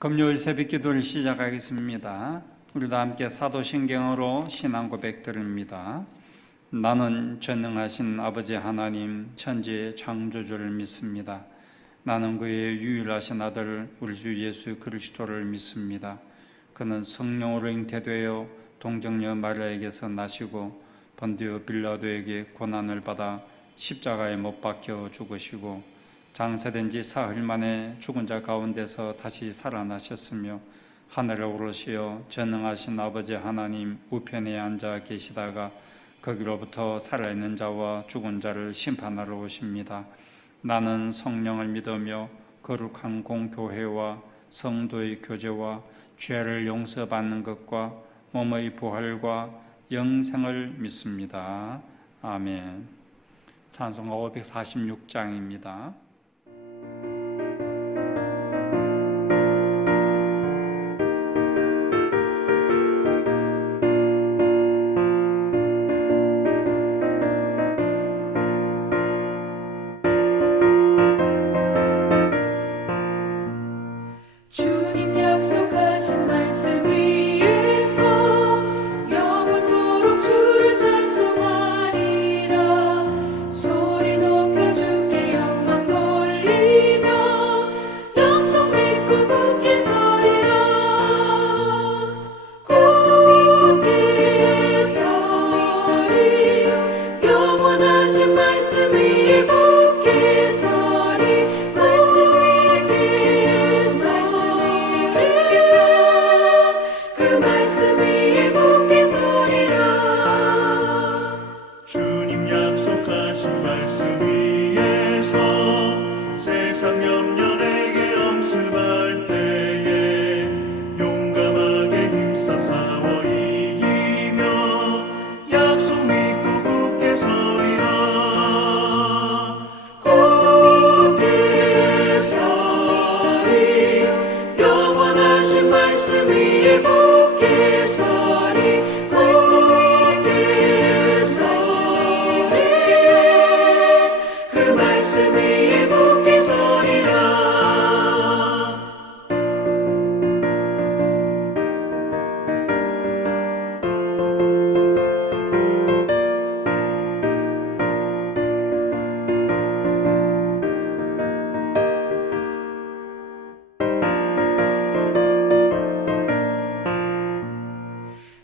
금요일 새벽 기도를 시작하겠습니다. 우리도 함께 사도신경으로 신앙 고백 드립니다. 나는 전능하신 아버지 하나님 천지의 창조주를 믿습니다. 나는 그의 유일하신 아들 우리 주 예수 그리스도를 믿습니다. 그는 성령으로 잉태되어 동정녀 마리아에게서 나시고 본디오 빌라도에게 고난을 받아 십자가에 못 박혀 죽으시고 장사된 지 사흘 만에 죽은 자 가운데서 다시 살아나셨으며 하늘에 오르시어 전능하신 아버지 하나님 우편에 앉아 계시다가 거기로부터 살아있는 자와 죽은 자를 심판하러 오십니다. 나는 성령을 믿으며 거룩한 공교회와 성도의 교제와 죄를 용서받는 것과 몸의 부활과 영생을 믿습니다. 아멘. 찬송가 546장입니다.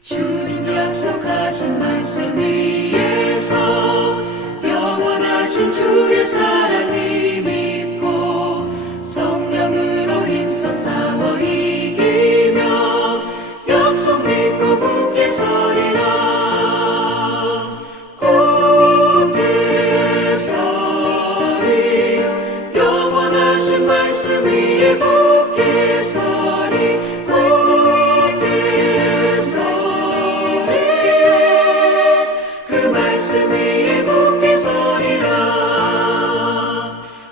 주님 약속하신 말씀 위에서 영원하신 주의 사랑을 믿고 성령으로 힘써 싸워 이기며 약속 믿고 굳게 서리라. 굳게 서리 영원하신 말씀 위에 굳게 서리.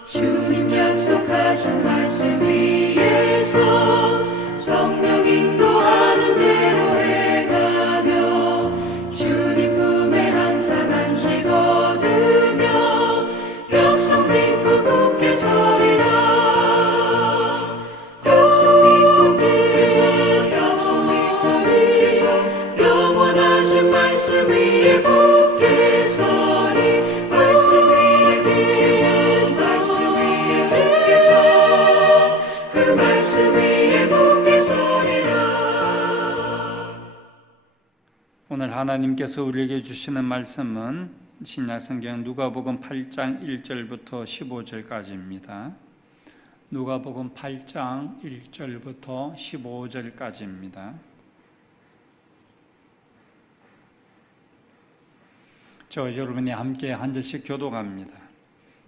주님 약속하신 말씀 위에서 성령 인도하는 대로 행하며 주님 품에 항상 안식 얻으며 약속 믿고 굳게 서리라. 약속 믿고 굳게 서리 영원하신 말씀 위에 굳게 서리. 오늘 하나님께서 우리에게 주시는 말씀은 신약성경 누가복음 8장 1절부터 15절까지입니다. 누가복음 8장 1절부터 15절까지입니다. 여러분이 함께 한 절씩 교독합니다.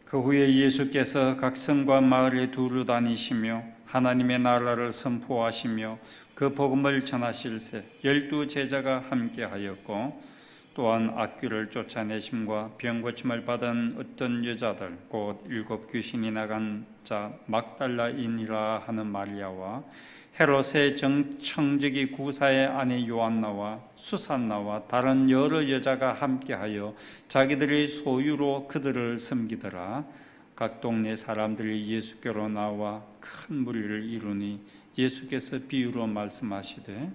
그 후에 예수께서 각 성과 마을에 두루 다니시며 하나님의 나라를 선포하시며 그 복음을 전하실세 12 제자가 함께하였고 또한 악귀를 쫓아내심과 병 고침을 받은 어떤 여자들 곧 7 귀신이 나간 자 막달라인이라 하는 마리아와 헤롯의 청지기 구사의 아내 요한나와 수산나와 다른 여러 여자가 함께하여 자기들의 소유로 그들을 섬기더라. 각 동네 사람들이 예수께로 나와 큰 무리를 이루니 예수께서 비유로 말씀하시되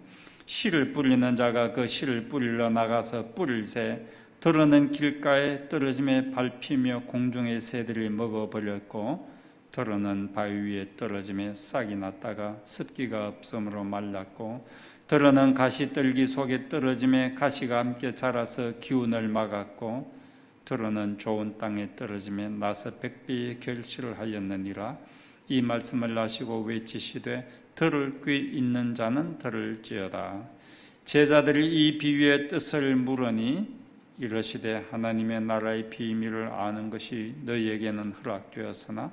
씨를 뿌리는 자가 그 씨를 뿌리러 나가서 뿌릴새 들어는 길가에 떨어짐에 밟히며 공중의 새들이 먹어버렸고 들어는 바위 위에 떨어짐에 싹이 났다가 습기가 없으므로 말랐고 들어는 가시떨기 속에 떨어짐에 가시가 함께 자라서 기운을 막았고 들어는 좋은 땅에 떨어짐에 나서 백배의 결실을 하였느니라. 이 말씀을 하시고 외치시되 들을 귀 있는 자는 들을지어다. 제자들이 이 비유의 뜻을 물으니 이르시되 하나님의 나라의 비밀을 아는 것이 너희에게는 허락되었으나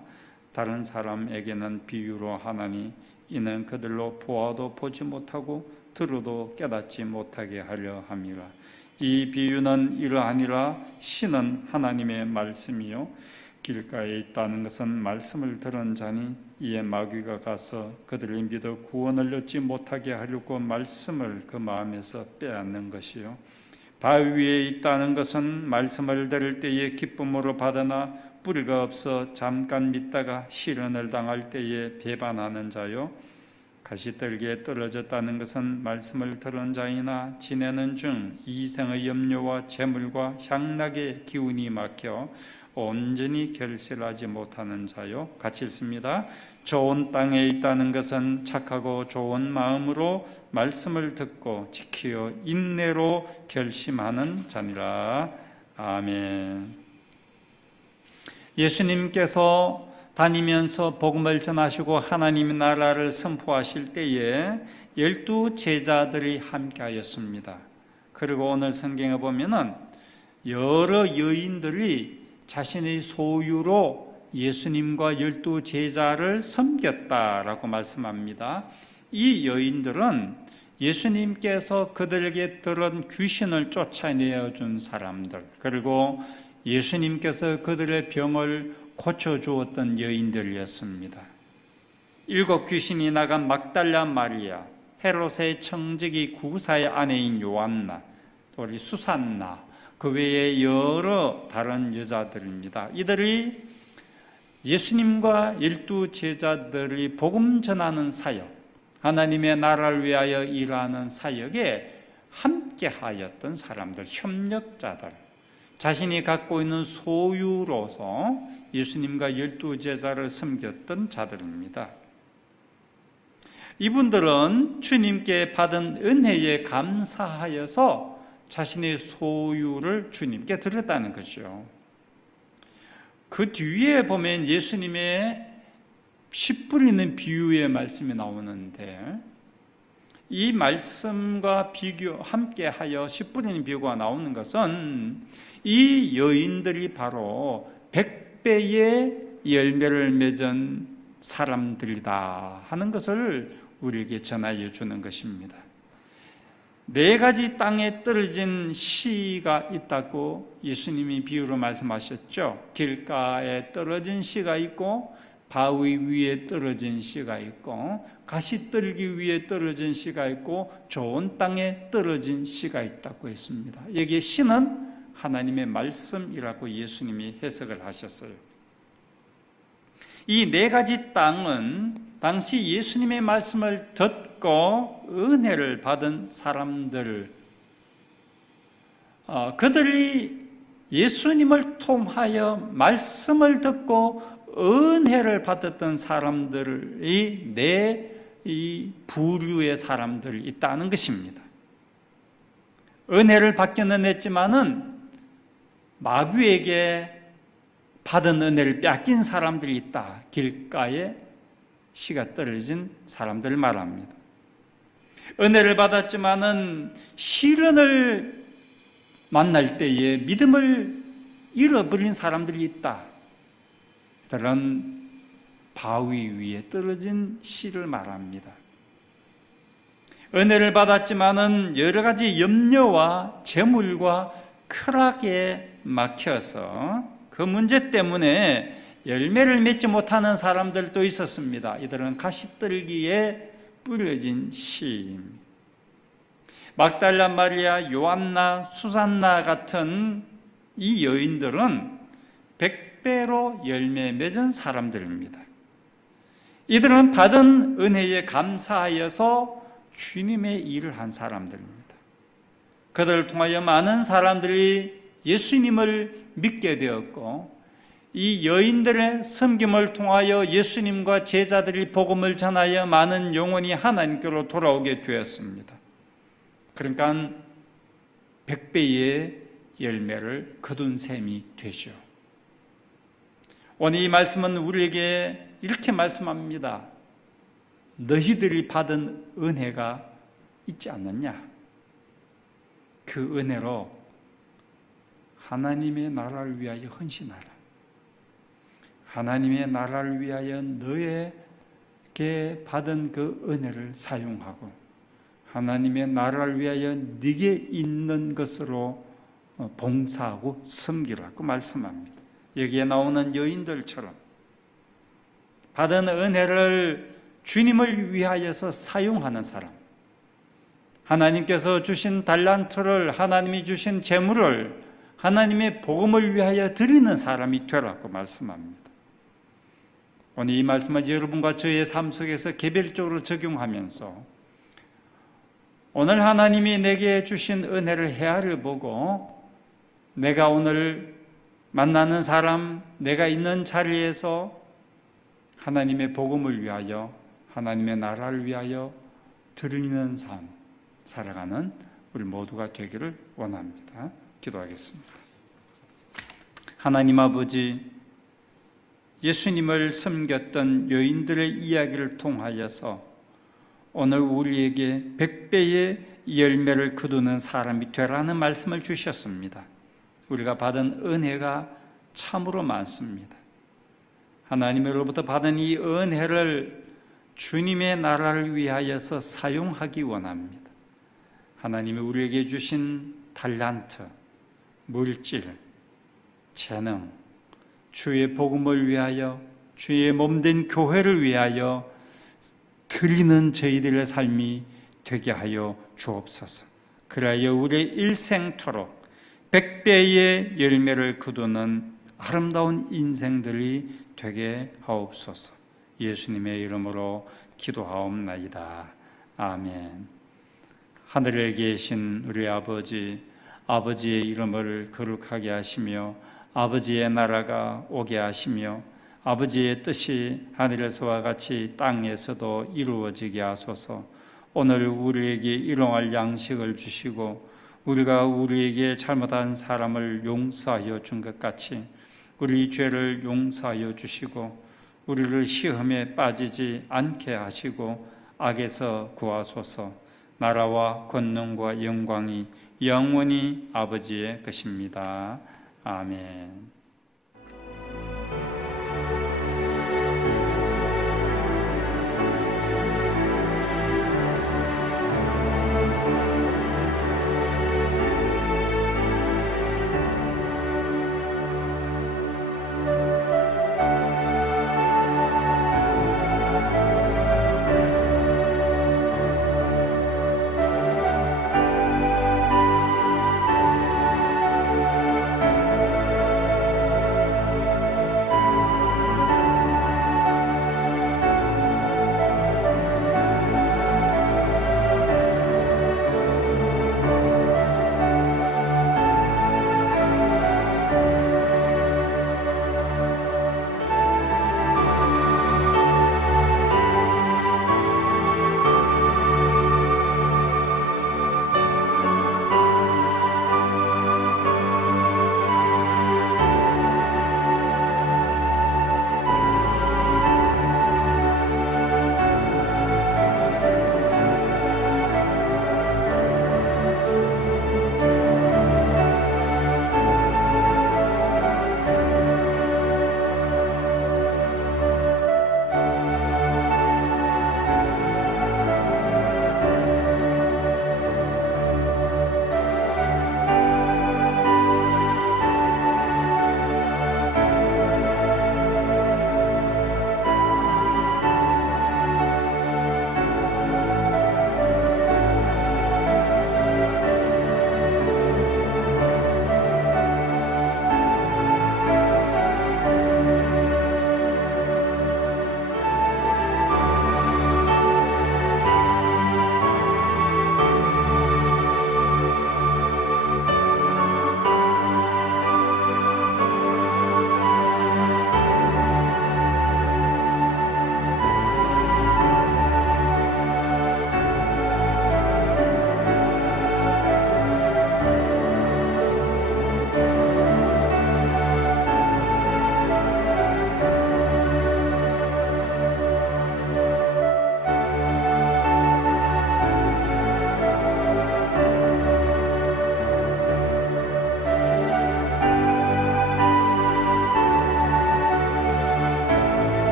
다른 사람에게는 비유로 하나니 이는 그들로 보아도 보지 못하고 들어도 깨닫지 못하게 하려 함이라. 이 비유는 이러하니라. 씨는 하나님의 말씀이요 길가에 있다는 것은 말씀을 들은 자니 이에 마귀가 가서 그들이 믿어 구원을 얻지 못하게 하려고 말씀을 그 마음에서 빼앗는 것이요 바위 위에 있다는 것은 말씀을 들을 때에 기쁨으로 받으나 뿌리가 없어 잠깐 믿다가 시련을 당할 때에 배반하는 자요 가시떨기에 떨어졌다는 것은 말씀을 들은 자이나 지내는 중 이생의 염려와 재물과 향락의 기운이 막혀 온전히 결실하지 못하는 자요. 같이 읽습니다. 좋은 땅에 있다는 것은 착하고 좋은 마음으로 말씀을 듣고 지키어 인내로 결심하는 자니라. 아멘. 예수님께서 다니면서 복음을 전하시고 하나님의 나라를 선포하실 때에 12 제자들이 함께하였습니다. 그리고 오늘 성경에 보면은 여러 여인들이 자신의 소유로 예수님과 12 제자를 섬겼다라고 말씀합니다. 이 여인들은 예수님께서 그들에게 들은 귀신을 쫓아내어 준 사람들, 그리고 예수님께서 그들의 병을 고쳐주었던 여인들이었습니다. 7 귀신이 나간 막달라 마리아, 헤롯의 청지기 구사의 아내인 요한나, 또 우리 수산나, 그 외에 여러 다른 여자들입니다. 이들이 예수님과 12 제자들이 복음 전하는 사역, 하나님의 나라를 위하여 일하는 사역에 함께하였던 사람들, 협력자들, 자신이 갖고 있는 소유로서 예수님과 12 제자를 섬겼던 자들입니다. 이분들은 주님께 받은 은혜에 감사하여서 자신의 소유를 주님께 드렸다는 거죠. 그 뒤에 보면 예수님의 씨 뿌리는 비유의 말씀이 나오는데 이 말씀과 함께하여 씨 뿌리는 비유가 나오는 것은 이 여인들이 바로 100배의 열매를 맺은 사람들이다 하는 것을 우리에게 전하여 주는 것입니다. 4가지 땅에 떨어진 씨가 있다고 예수님이 비유로 말씀하셨죠. 길가에 떨어진 씨가 있고 바위 위에 떨어진 씨가 있고 가시떨기 위에 떨어진 씨가 있고 좋은 땅에 떨어진 씨가 있다고 했습니다. 여기에 씨는 하나님의 말씀이라고 예수님이 해석을 하셨어요. 이 4가지 땅은 당시 예수님의 말씀을 듣고 은혜를 받은 사람들, 그들이 예수님을 통하여 말씀을 듣고 은혜를 받았던 사람들이 이 부류의 사람들이 있다는 것입니다. 은혜를 받기는 했지만은 마귀에게 받은 은혜를 뺏긴 사람들이 있다. 길가에 씨가 떨어진 사람들을 말합니다. 은혜를 받았지만은 시련을 만날 때에 믿음을 잃어버린 사람들이 있다. 그들은 바위 위에 떨어진 씨를 말합니다. 은혜를 받았지만은 여러 가지 염려와 재물과 쾌락에 막혀서 그 문제 때문에 열매를 맺지 못하는 사람들도 있었습니다. 이들은 가시떨기에 뿌려진 씨. 막달라 마리아, 요한나, 수산나 같은 이 여인들은 100배로 열매 맺은 사람들입니다. 이들은 받은 은혜에 감사하여서 주님의 일을 한 사람들입니다. 그들을 통하여 많은 사람들이 예수님을 믿게 되었고, 이 여인들의 섬김을 통하여 예수님과 제자들이 복음을 전하여 많은 영혼이 하나님께로 돌아오게 되었습니다. 그러니까 100배의 열매를 거둔 셈이 되죠. 오늘 이 말씀은 우리에게 이렇게 말씀합니다. 너희들이 받은 은혜가 있지 않느냐? 그 은혜로 하나님의 나라를 위하여 헌신하라. 하나님의 나라를 위하여 너에게 받은 그 은혜를 사용하고 하나님의 나라를 위하여 네게 있는 것으로 봉사하고 섬기라고 말씀합니다. 여기에 나오는 여인들처럼 받은 은혜를 주님을 위하여서 사용하는 사람, 하나님께서 주신 달란트를, 하나님이 주신 재물을 하나님의 복음을 위하여 드리는 사람이 되라고 말씀합니다. 오늘 이 말씀을 여러분과 저의 삶 속에서 개별적으로 적용하면서 오늘 하나님이 내게 주신 은혜를 헤아려 보고 내가 오늘 만나는 사람, 내가 있는 자리에서 하나님의 복음을 위하여, 하나님의 나라를 위하여 드리는 삶 살아가는 우리 모두가 되기를 원합니다. 기도하겠습니다. 하나님 아버지, 예수님을 섬겼던 여인들의 이야기를 통하여서 오늘 우리에게 100배의 열매를 거두는 사람이 되라는 말씀을 주셨습니다. 우리가 받은 은혜가 참으로 많습니다. 하나님으로부터 받은 이 은혜를 주님의 나라를 위하여서 사용하기 원합니다. 하나님이 우리에게 주신 달란트, 물질, 재능, 주의 복음을 위하여, 주의 몸된 교회를 위하여 드리는 저희들의 삶이 되게 하여 주옵소서. 그리하여 우리의 일생토록 100배의 열매를 거두는 아름다운 인생들이 되게 하옵소서. 예수님의 이름으로 기도하옵나이다. 아멘. 하늘에 계신 우리 아버지, 아버지의 이름을 거룩하게 하시며 아버지의 나라가 오게 하시며 아버지의 뜻이 하늘에서와 같이 땅에서도 이루어지게 하소서. 오늘 우리에게 일용할 양식을 주시고 우리가 우리에게 잘못한 사람을 용서하여 준 것 같이 우리 죄를 용서하여 주시고 우리를 시험에 빠지지 않게 하시고 악에서 구하소서. 나라와 권능과 영광이 영원히 아버지의 것입니다. 아멘.